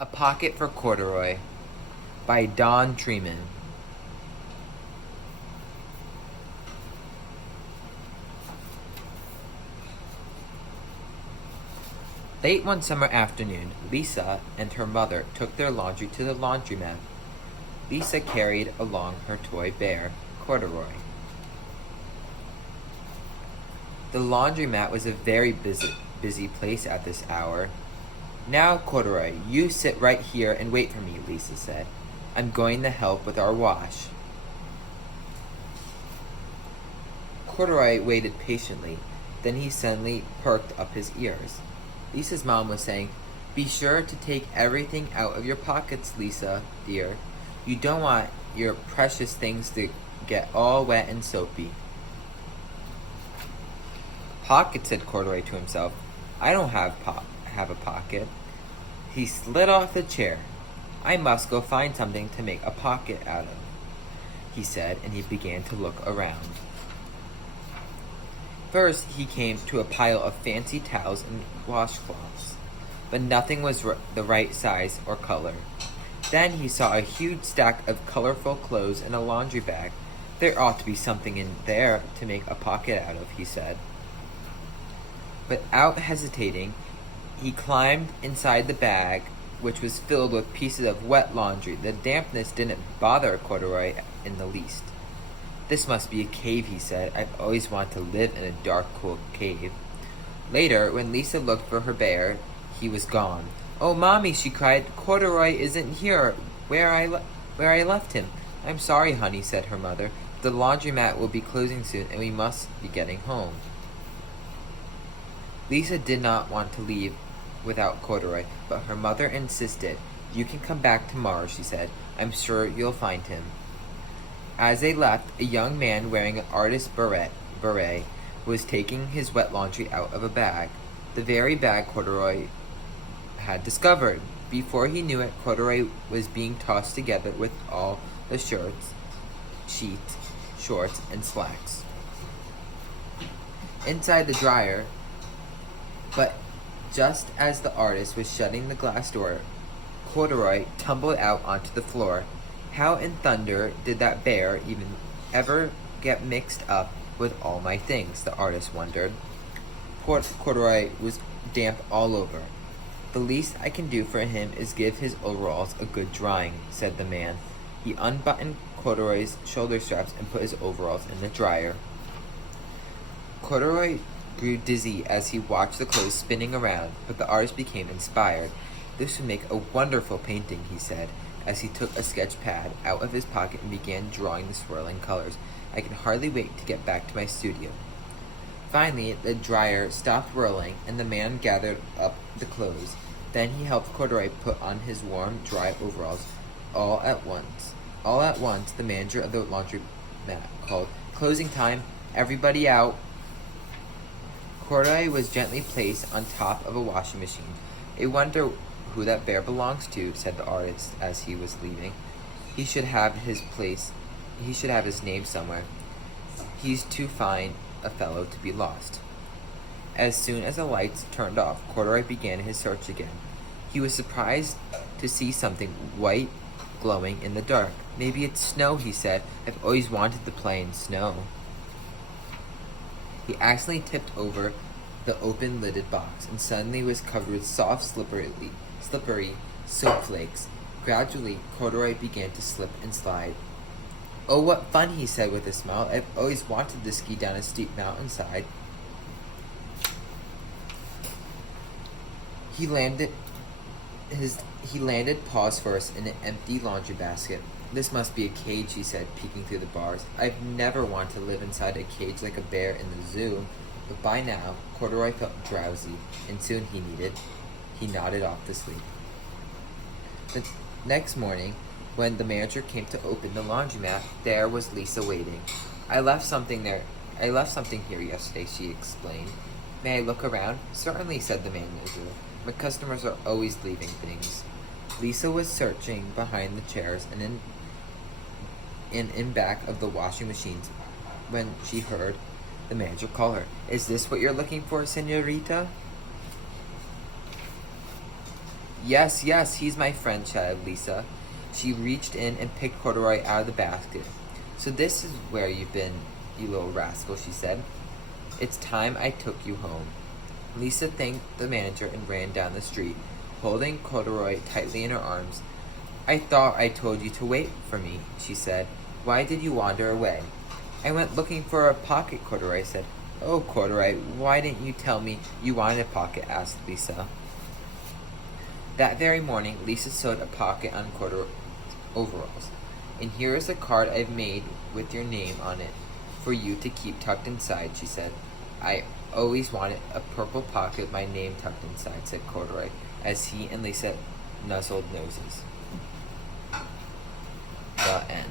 A Pocket for Corduroy by Don Freeman. Late one summer afternoon, Lisa and her mother took their laundry to the laundromat. Lisa carried along her toy bear, Corduroy. The laundromat was a very busy place at this hour. "Now, Corduroy, you sit right here and wait for me," Lisa said. "I'm going to help with our wash." Corduroy waited patiently. Then he suddenly perked up his ears. Lisa's mom was saying, "Be sure to take everything out of your pockets, Lisa, dear. You don't want your precious things to get all wet and soapy." "Pocket," said Corduroy to himself. "I don't have a pocket." He slid off the chair. "I must go find something to make a pocket out of," he said, and he began to look around. First, he came to a pile of fancy towels and washcloths, but nothing was the right size or color. Then he saw a huge stack of colorful clothes in a laundry bag. "There ought to be something in there to make a pocket out of," he said. Without hesitating, he climbed inside the bag, which was filled with pieces of wet laundry. The dampness didn't bother Corduroy in the least. "This must be a cave," he said. "I've always wanted to live in a dark, cool cave." Later, when Lisa looked for her bear, he was gone. "Oh, Mommy," she cried, "Corduroy isn't here where I left him." "I'm sorry, honey," said her mother. "The laundromat will be closing soon, and we must be getting home." Lisa did not want to leave without Corduroy, but her mother insisted. "You can come back tomorrow," she said. "I'm sure you'll find him." As they left, a young man wearing an artist's beret was taking his wet laundry out of a bag, the very bag Corduroy had discovered. Before he knew it, Corduroy was being tossed together with all the shirts, sheets, shorts, and slacks inside the dryer. But just as the artist was shutting the glass door, Corduroy tumbled out onto the floor. "How in thunder did that bear even ever get mixed up with all my things?" the artist wondered. Corduroy was damp all over. "The least I can do for him is give his overalls a good drying," said the man. He unbuttoned Corduroy's shoulder straps and put his overalls in the dryer. Corduroy grew dizzy as he watched the clothes spinning around, but the artist became inspired. "This would make a wonderful painting," he said, as he took a sketch pad out of his pocket and began drawing the swirling colors. "I can hardly wait to get back to my studio." Finally, the dryer stopped whirling, and the man gathered up the clothes. Then he helped Corduroy put on his warm, dry overalls. All at once, the manager of the laundromat called, "Closing time! Everybody out!" Corduroy was gently placed on top of a washing machine. "I wonder who that bear belongs to," said the artist as he was leaving. He should have his name somewhere. He's too fine a fellow to be lost." As soon as the lights turned off, Corduroy began his search again. He was surprised to see something white glowing in the dark. "Maybe it's snow," he said. "I've always wanted to play in snow." He accidentally tipped over the open-lidded box and suddenly was covered with soft, slippery soap flakes. Gradually, Corduroy began to slip and slide. "Oh, what fun," he said with a smile. "I've always wanted to ski down a steep mountainside." He landed paws first in an empty laundry basket. "This must be a cage," he said, peeking through the bars. "I've never wanted to live inside a cage like a bear in the zoo." But by now, Corduroy felt drowsy, and soon he nodded off to sleep. The next morning, when the manager came to open the laundromat, there was Lisa waiting. I left something here yesterday," she explained. "May I look around?" "Certainly," said the manager. "My customers are always leaving things." Lisa was searching behind the chairs and in back of the washing machines when she heard the manager call her. "Is this what you're looking for, señorita?" Yes, yes, he's my friend, shouted Lisa. She reached in and picked Corduroy out of the basket. So this is where you've been, you little rascal, she said. It's time I took you home. Lisa thanked the manager and ran down the street, holding Corduroy tightly in her arms. I thought I told you to wait for me, she said. Why did you wander away? I went looking for a pocket, Corduroy said. Oh, Corduroy, why didn't you tell me you wanted a pocket? Asked Lisa. That very morning, Lisa sewed a pocket on Corduroy's overalls. And here is a card I've made with your name on it for you to keep tucked inside, she said. I always wanted a purple pocket with my name tucked inside, said Corduroy, as he and Lisa nuzzled noses. The end.